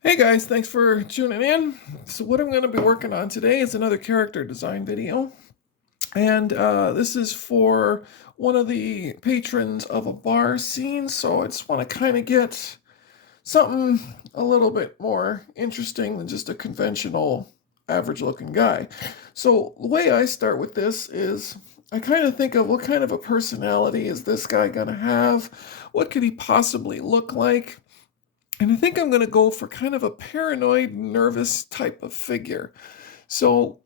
Hey guys, thanks for tuning in. So what I'm going to be working on today is another character design video. And this is for one of the patrons of a bar scene. So I just want to kind of get something a little bit more interesting than just a conventional average looking guy. So the way I start with this is I kind of think of what kind of a personality is this guy going to have? What could he possibly look like? And I think I'm going to go for kind of a paranoid, nervous type of figure. So,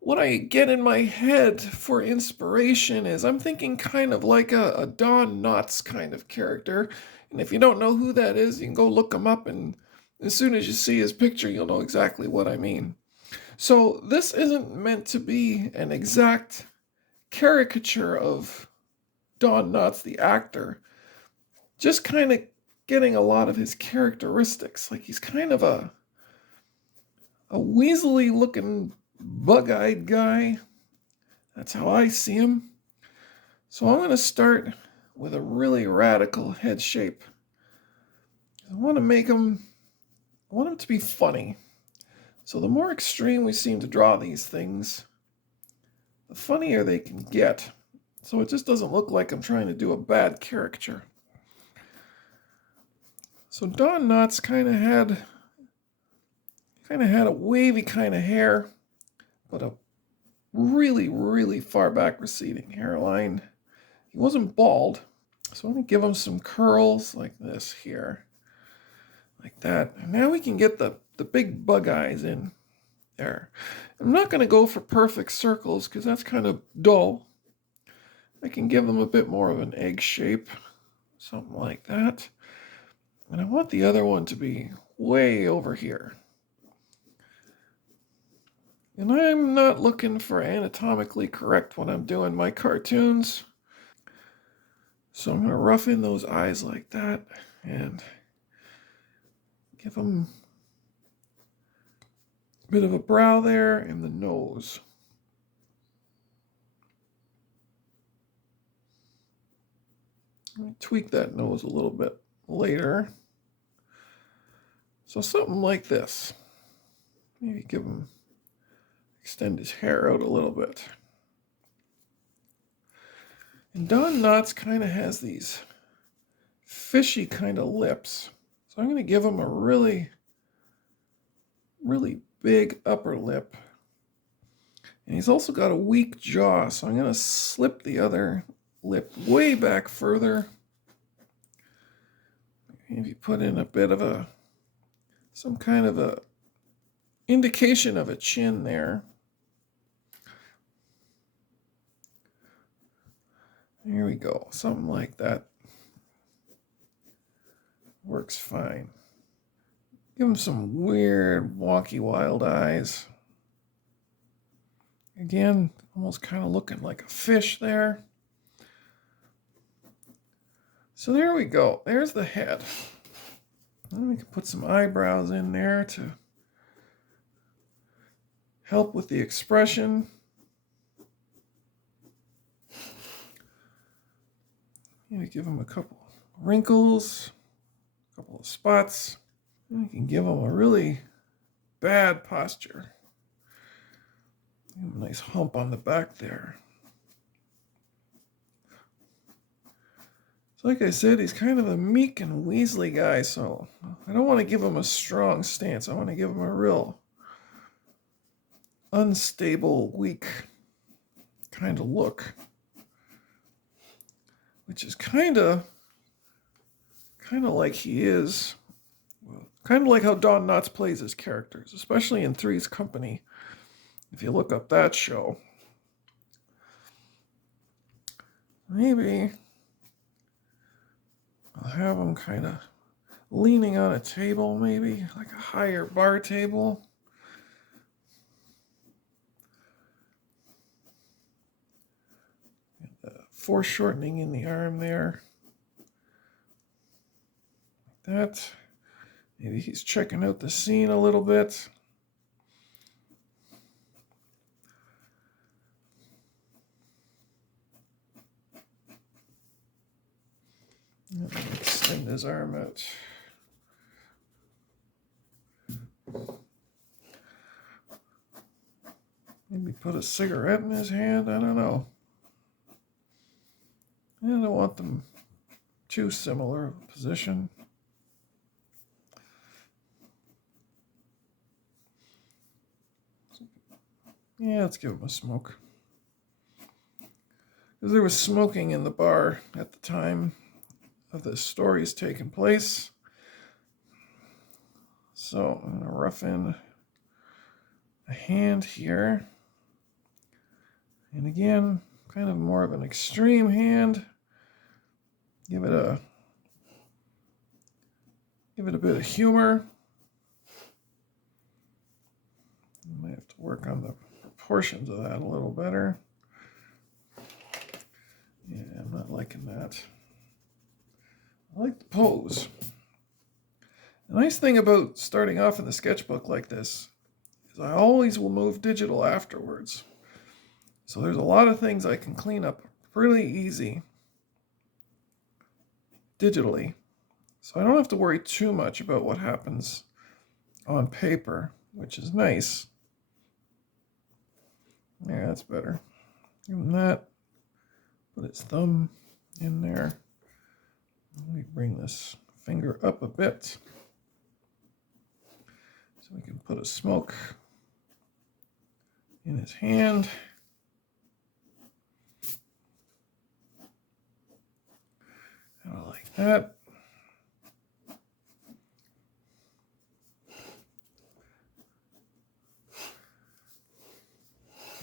what I get in my head for inspiration is I'm thinking kind of like a Don Knotts kind of character. And if you don't know who that is, you can go look him up, and as soon as you see his picture, you'll know exactly what I mean. So, this isn't meant to be an exact caricature of Don Knotts, the actor, just kind of getting a lot of his characteristics. Like he's kind of a weaselly looking bug eyed guy. That's how I see him. So I'm going to start with a really radical head shape. I want to I want him to be funny. So the more extreme we seem to draw these things, the funnier they can get. So it just doesn't look like I'm trying to do a bad caricature. So Don Knotts kind of had a wavy kind of hair, but a really, really far back receding hairline. He wasn't bald, so I'm going to give him some curls like this here, like that. And now we can get the big bug eyes in there. I'm not going to go for perfect circles because that's kind of dull. I can give them a bit more of an egg shape, something like that. And I want the other one to be way over here. And I'm not looking for anatomically correct when I'm doing my cartoons. So I'm going to rough in those eyes like that and give them a bit of a brow there and the nose. Let me tweak that nose a little bit later. So something like this. Maybe extend his hair out a little bit. And Don Knotts kind of has these fishy kind of lips. So I'm going to give him a really, really big upper lip. And he's also got a weak jaw, so I'm going to slip the other lip way back further. Maybe put in a bit of some kind of a indication of a chin there. Here we go, something like that. Works fine. Give him some weird, wonky, wild eyes. Again, almost kind of looking like a fish there. So there we go. There's the head. Then we can put some eyebrows in there to help with the expression. Maybe give him a couple wrinkles, a couple of spots. And we can give him a really bad posture. A nice hump on the back there. So like I said, he's kind of a meek and weaselly guy, so I don't want to give him a strong stance. I want to give him a real unstable, weak kind of look, which is kind of like he is, kind of like how Don Knotts plays his characters, especially in Three's Company. If you look up that show, maybe I'll have him kind of leaning on a table, maybe like a higher bar table. Foreshortening in the arm there. Like that. Maybe he's checking out the scene a little bit. Extend his arm out. Maybe put a cigarette in his hand. I don't know. I don't want them too similar of a position. Yeah, let's give him a smoke. Because there was smoking in the bar at the time of the stories taking place. So I'm going to rough in a hand here. And again, kind of more of an extreme hand. Give it a bit of humor. I might have to work on the proportions of that a little better. Yeah, I'm not liking that. I like the pose. The nice thing about starting off in the sketchbook like this is I always will move digital afterwards. So there's a lot of things I can clean up really easy digitally. So I don't have to worry too much about what happens on paper, which is nice. Yeah, that's better. Give him that. Put his thumb in there. Let me bring this finger up a bit so we can put a smoke in his hand. I like that.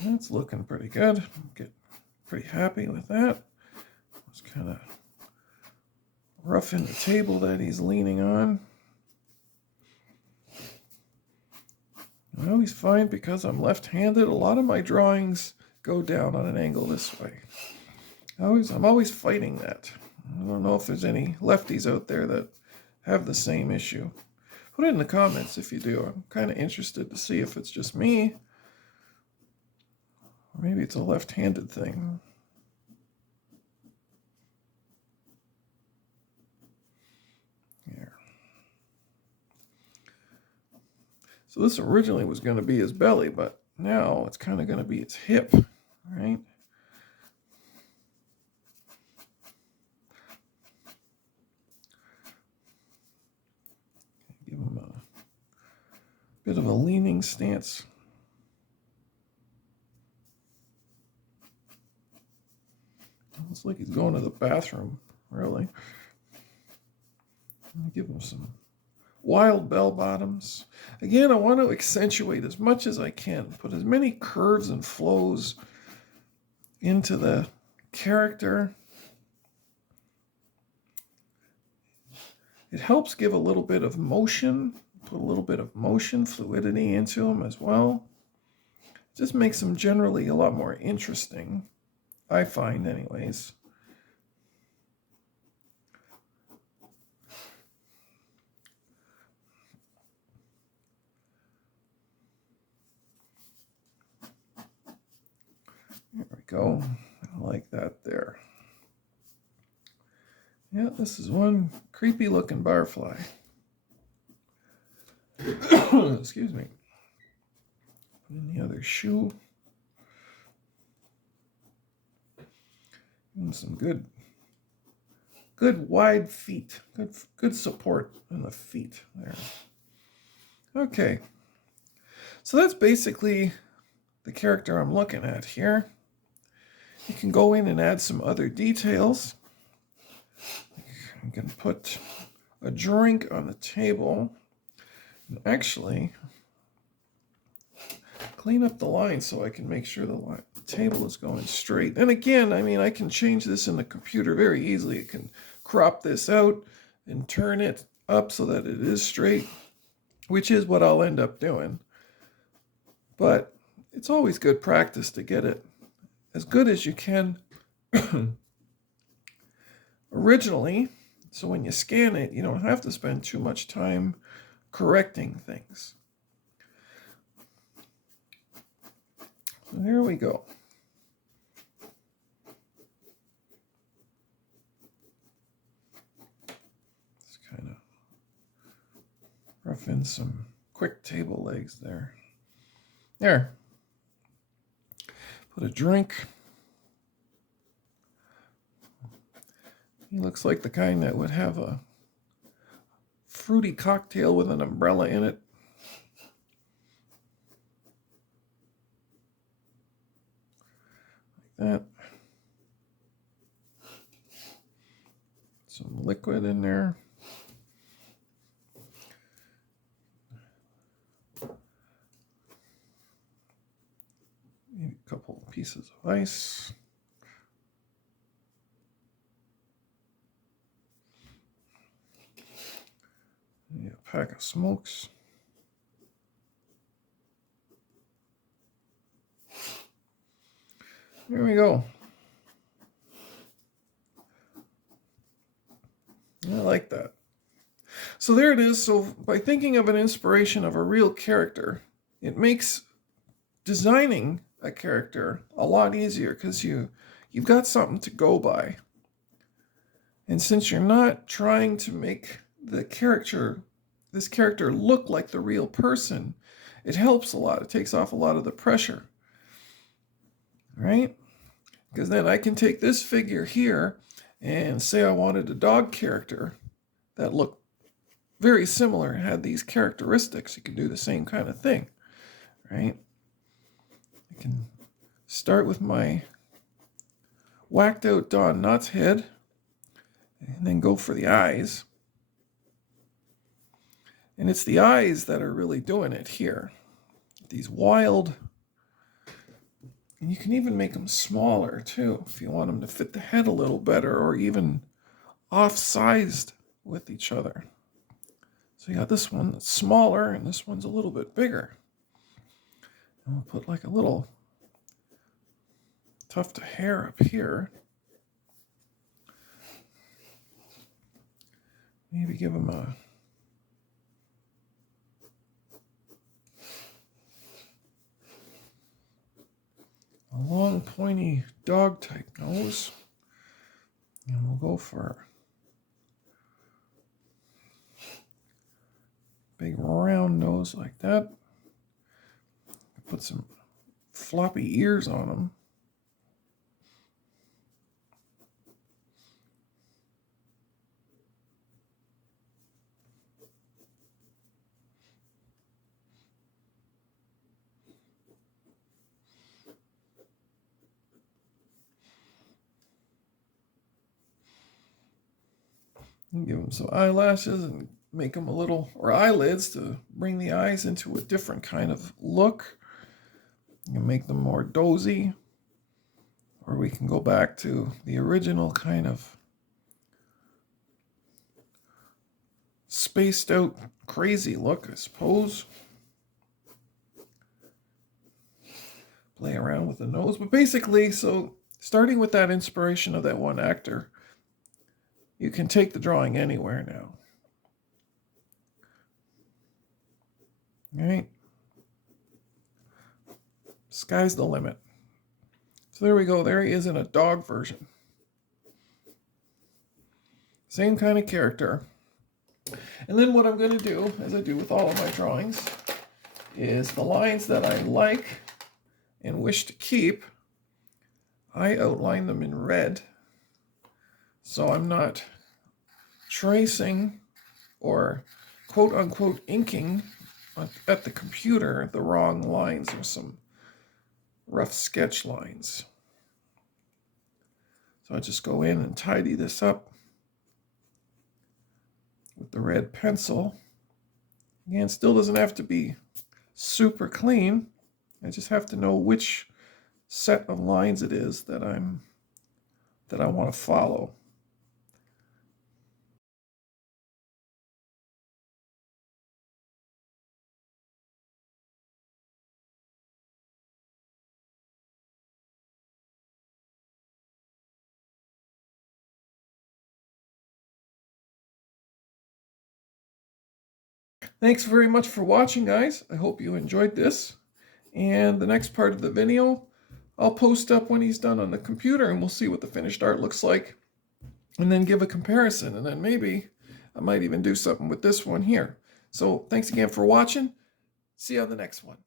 That's looking pretty good. Get pretty happy with that. Just kind of roughing the table that he's leaning on. I always find because I'm left-handed, a lot of my drawings go down on an angle this way. I'm always fighting that. I don't know if there's any lefties out there that have the same issue. Put it in the comments if you do. I'm kind of interested to see if it's just me, or maybe it's a left-handed thing. Here. So this originally was going to be his belly, but now it's kind of going to be its hip, right? Give him a bit of a leaning stance. Looks like he's going to the bathroom, really. Let me give him some wild bell bottoms. Again, I want to accentuate as much as I can, put as many curves and flows into the character. It helps give a little bit of motion, put a little bit of motion, fluidity into them as well. It just makes them generally a lot more interesting, I find anyways. There we go. I like that there. Yeah, this is one creepy looking barfly. Excuse me. Put in the other shoe. And some good wide feet. Good support in the feet there. Okay. So that's basically the character I'm looking at here. You can go in and add some other details. I'm going to put a drink on the table. And actually, clean up the line so I can make sure the table is going straight. And again, I mean, I can change this in the computer very easily. I can crop this out and turn it up so that it is straight, which is what I'll end up doing. But it's always good practice to get it as good as you can originally. So when you scan it, you don't have to spend too much time correcting things. So here we go. Just kind of rough in some quick table legs there. There. put a drink. He looks like the kind that would have a fruity cocktail with an umbrella in it. Like that. Some liquid in there. Maybe a couple pieces of ice. Maybe a pack of smokes. There we go. I like that. So there it is. So by thinking of an inspiration of a real character, it makes designing a character a lot easier because you've got something to go by. And since you're not trying to make this character look like the real person, it helps a lot. It takes off a lot of the pressure. Right? Because then I can take this figure here and say I wanted a dog character that looked very similar, had these characteristics. You can do the same kind of thing, right? I can start with my whacked out Don Knotts head and then go for the eyes. And it's the eyes that are really doing it here. These wild, and you can even make them smaller too if you want them to fit the head a little better, or even off-sized with each other. So you got this one that's smaller and this one's a little bit bigger. And we'll put like a little tuft of hair up here. Maybe give him a long pointy dog type nose. And we'll go for a big round nose like that. Put some floppy ears on him. And give them some eyelashes and make them a little, or eyelids to bring the eyes into a different kind of look. You can make them more dozy, or we can go back to the original kind of spaced out crazy look, I suppose. Play around with the nose, but basically, so starting with that inspiration of that one actor, you can take the drawing anywhere now. All right. Sky's the limit. So there we go. There he is in a dog version. Same kind of character. And then what I'm going to do, as I do with all of my drawings, is the lines that I like and wish to keep, I outline them in red. So I'm not tracing or quote unquote inking at the computer the wrong lines or some rough sketch lines. So I just go in and tidy this up with the red pencil. Again, it still doesn't have to be super clean. I just have to know which set of lines it is that I want to follow. Thanks very much for watching, guys. I hope you enjoyed this. And the next part of the video, I'll post up when he's done on the computer, and we'll see what the finished art looks like. And then give a comparison. And then maybe I might even do something with this one here. So thanks again for watching. See you on the next one.